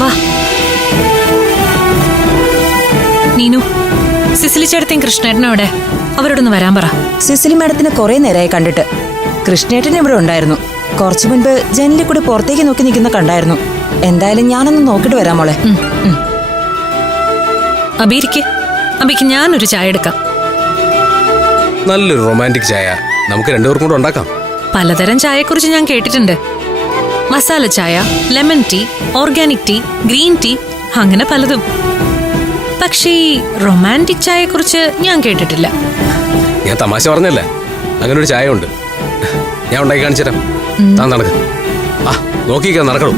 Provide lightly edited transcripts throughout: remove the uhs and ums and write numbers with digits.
വാ. നീനു, സിസിലി ചേട്ടത്തെയും കൃഷ്ണേട്ടനും അവിടെ, അവരോടൊന്ന് വരാൻ പറ. സിസിലി മാഡത്തിനെ കുറെ നേരമായി കണ്ടിട്ട്. കൃഷ്ണേട്ടൻ ഇവിടെ ഉണ്ടായിരുന്നു. കുറച്ചു മുൻപ് ജനലിൽ കൂടി പുറത്തേക്ക് നോക്കി നിൽക്കുന്ന കണ്ടായിരുന്നു. എന്തായാലും ഞാനൊന്ന് നോക്കിട്ട് വരാം മോളെ. അബിക്ക് ഞാനൊരു ചായ എടുക്കാം. നല്ലൊരു റൊമാൻറ്റിക് ചായ നമുക്ക് രണ്ടുപേർക്കും കൂടെ ഉണ്ടാക്കാം. പലതരം ചായയെക്കുറിച്ച് ഞാൻ കേട്ടിട്ടുണ്ട്. Masala chai, lemon tea, organic tea, green tea, അങ്ങനെ പലതും. പക്ഷേ റൊമാൻറ്റിക് ചായയെക്കുറിച്ച് ഞാൻ കേട്ടിട്ടില്ല. ഞാൻ തമാശ പറഞ്ഞല്ലേ, അങ്ങനെ ഒരു ചായ ഉണ്ട്. ഞാൻ ഉണ്ടാക്കി കാണിച്ചു തരാം. താൻ നടക്ക്. ആ നോക്കിക്കാൻ നടക്കണോ.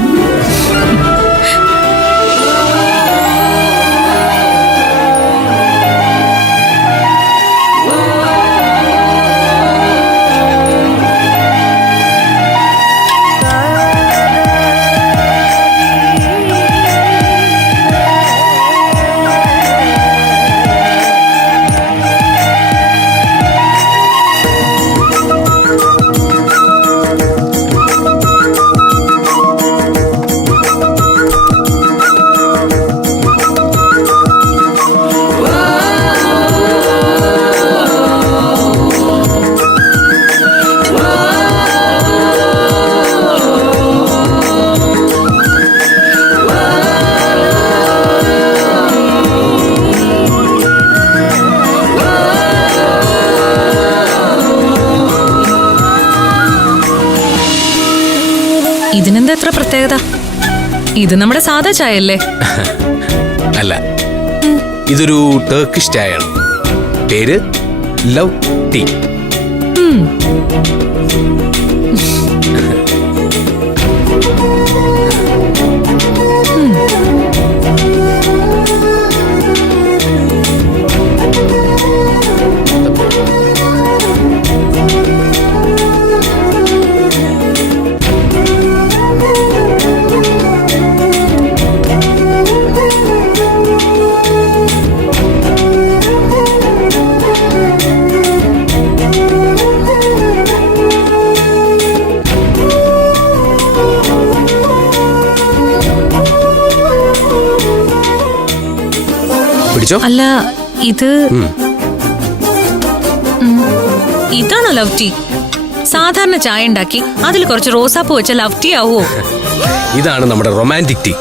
ഇതിനെന്താ എത്ര പ്രത്യേകത? ഇത് നമ്മുടെ സാധാ ചായ അല്ലേ? അല്ല, ഇതൊരു ടർക്കിഷ് ചായയാണ്. പേര് ലവ് ടീ. അല്ല, ഇതാണോ ലവ് ടീ? സാധാരണ ചായ ഉണ്ടാക്കി അതിൽ കുറച്ച് റോസാപ്പൂ വെച്ച ലവ് ടീ ആവോ? ഇതാണ് നമ്മുടെ റൊമാൻറ്റിക് ടീ.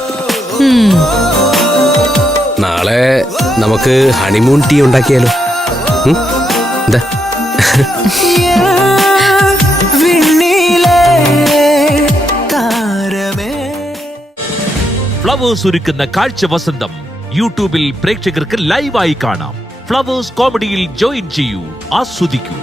നാളെ നമുക്ക് ഹണിമൂൺ ടീ ഉണ്ടാക്കിയാലോ? എന്താ? ഫ്ലവേഴ്സ് ഒരുക്കുന്ന കാഴ്ച വസന്തം യൂട്യൂബിൽ പ്രേക്ഷകർക്ക് ലൈവായി കാണാം. ഫ്ലവേഴ്സ് കോമഡിയിൽ ജോയിൻ ചെയ്യൂ, ആസ്വദിക്കൂ.